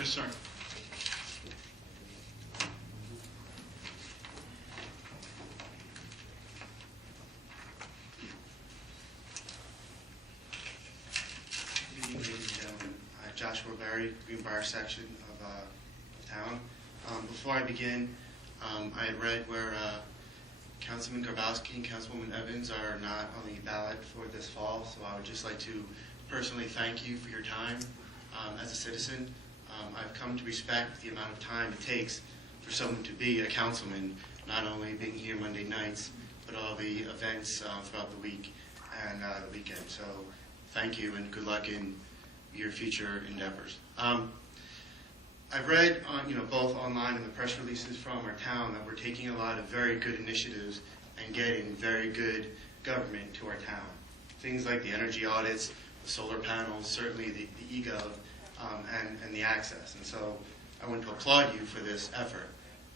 Yes, sir. Good evening, ladies and gentlemen. Joshua Berry, Greenbrier section of town. Before I begin, I had read where Councilman Grabowski and Councilwoman Evans are not on the ballot for this fall, so I would just like to personally thank you for your time as a citizen. I've come to respect the amount of time it takes for someone to be a councilman, not only being here Monday nights, but all the events throughout the week and the weekend. So thank you and good luck in your future endeavors. I've read both online and the press releases from our town that we're taking a lot of very good initiatives and getting very good government to our town. Things like the energy audits, the solar panels, certainly the e-gov, and the access. And so I want to applaud you for this effort.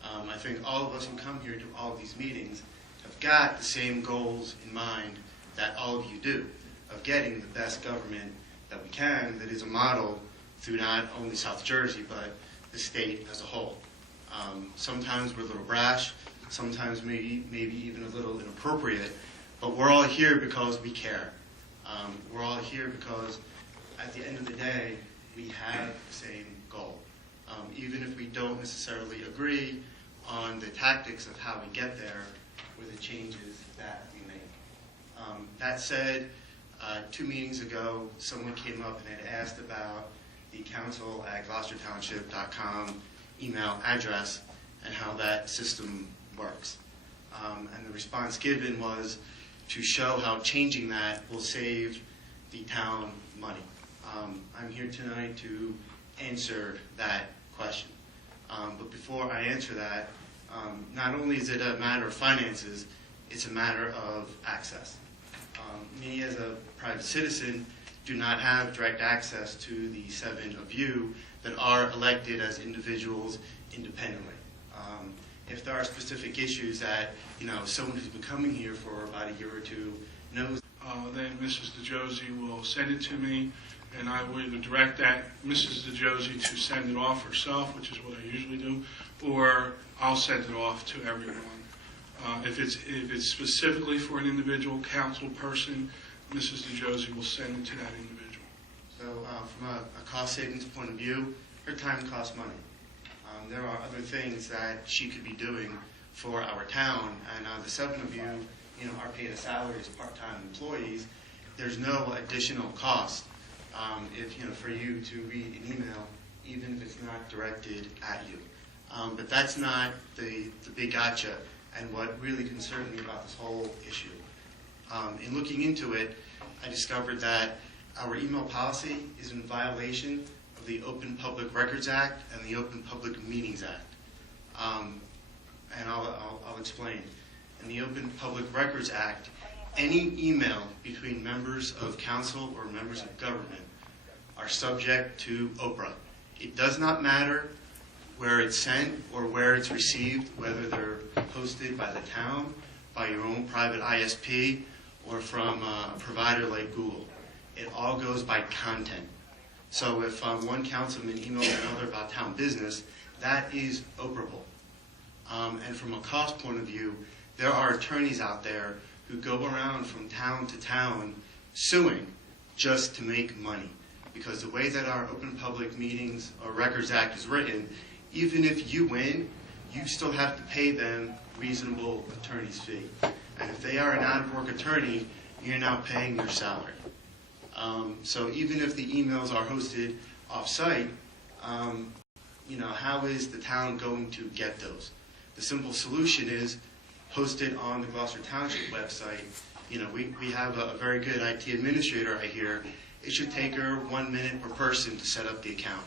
I think all of us who come here to all of these meetings have got the same goals in mind that all of you do, of getting the best government that we can that is a model through not only South Jersey, but the state as a whole. Sometimes we're a little brash, sometimes maybe even a little inappropriate, but we're all here because we care. We're all here because at the end of the day, we have the same goal. Even if we don't necessarily agree on the tactics of how we get there or the changes that we make. That said, 2 meetings ago, someone came up and had asked about the council at GloucesterTownship.com email address and how that system works. And the response given was to show how changing that will save the town money. I'm here tonight to answer that question. But before I answer that, not only is it a matter of finances, it's a matter of access. Me as a private citizen do not have direct access to the 7 of you that are elected as individuals independently. If there are specific issues that someone who's been coming here for about a year or 2 knows, then Mrs. DeJosie will send it to me, and I will either direct that Mrs. DeJosie to send it off herself, which is what I usually do, or I'll send it off to everyone. If it's specifically for an individual council person, Mrs. DeJosie will send it to that individual. So from a cost savings point of view, her time costs money. There are other things that she could be doing for our town, and the 7 of you, are paid a salary as part-time employees. There's no additional cost for you to read an email, even if it's not directed at you. But that's not the big gotcha, and what really concerned me about this whole issue. In looking into it, I discovered that our email policy is in violation of the Open Public Records Act and the Open Public Meetings Act. And I'll explain. In the Open Public Records Act, any email between members of council or members of government are subject to OPRA. It does not matter where it's sent or where it's received, whether they're posted by the town, by your own private ISP, or from a provider like Google. It all goes by content. So if one councilman emails another about town business, that is operable. And from a cost point of view, there are attorneys out there who go around from town to town suing just to make money. Because the way that our Open Public Meetings or Records Act is written, even if you win, you still have to pay them reasonable attorney's fee. And if they are an out-of-work attorney, you're now paying their salary. So even if the emails are hosted off-site, how is the town going to get those? The simple solution is posted on the Gloucester Township website. We have a very good IT administrator right here. It should take her 1 minute per person to set up the account.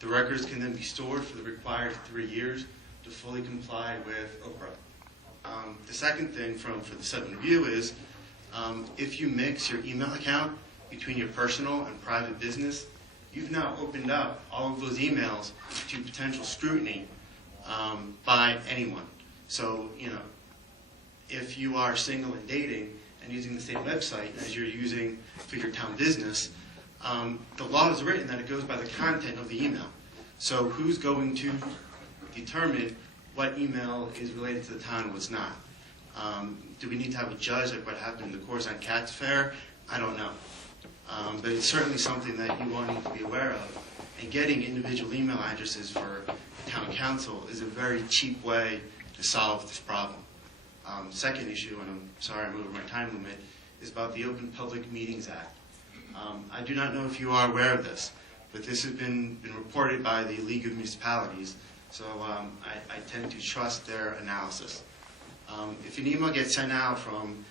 The records can then be stored for the required 3 years to fully comply with OPRA. The second thing for the 7 of you is if you mix your email account between your personal and private business, you've now opened up all of those emails to potential scrutiny by anyone. So, if you are single and dating and using the same website as you're using for your town business, the law is written that it goes by the content of the email. So who's going to determine what email is related to the town and what's not? Do we need to have a judge like what happened in the Coors on Cats Fair? I don't know. But it's certainly something that you all need to be aware of. And getting individual email addresses for town council is a very cheap way to solve this problem. Second issue, and I'm sorry I'm over my time limit, is about the Open Public Meetings Act. I do not know if you are aware of this, but this has been reported by the League of Municipalities, so I tend to trust their analysis. If an email gets sent out from,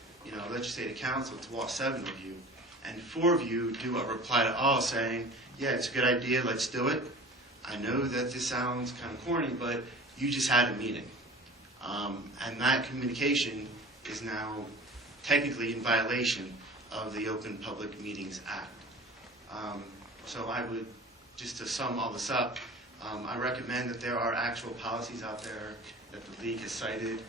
let's just say the council to all 7 of you, and 4 of you do a reply to all saying, yeah, it's a good idea, let's do it. I know that this sounds kind of corny, but you just had a meeting. And that communication is now technically in violation of the Open Public Meetings Act. So I would, just to sum all this up, I recommend that there are actual policies out there that the League has cited.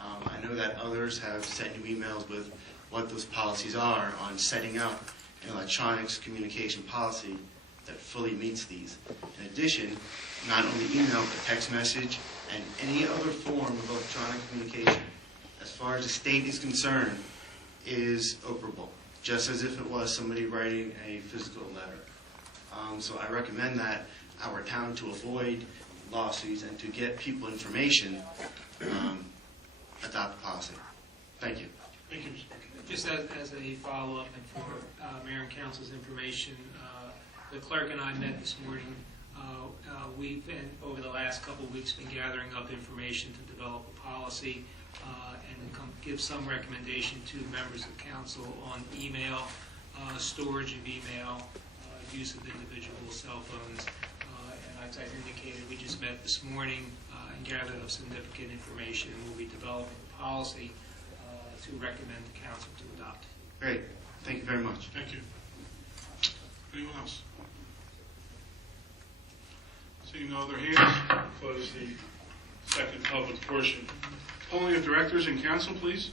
I know that others have sent you emails with what those policies are on setting up an electronics communication policy that fully meets these. In addition, not only email, but text message and any other form of electronic communication, as far as the state is concerned, is operable, just as if it was somebody writing a physical letter. So I recommend that our town, to avoid lawsuits and to get people information, adopt a policy. Thank you. Thank you. Just as a follow-up and for Mayor and Council's information, the clerk and I met this morning. We've been, over the last couple of weeks, been gathering up information to develop a policy and give some recommendation to members of council on email, storage of email, use of individual cell phones. And as I've indicated, we just met this morning and gathered up significant information, and we'll be developing a policy to recommend the council to adopt. Great. Thank you very much. Thank you. Anyone else? Seeing no other hands, close the second public portion. Polling of directors and council, please.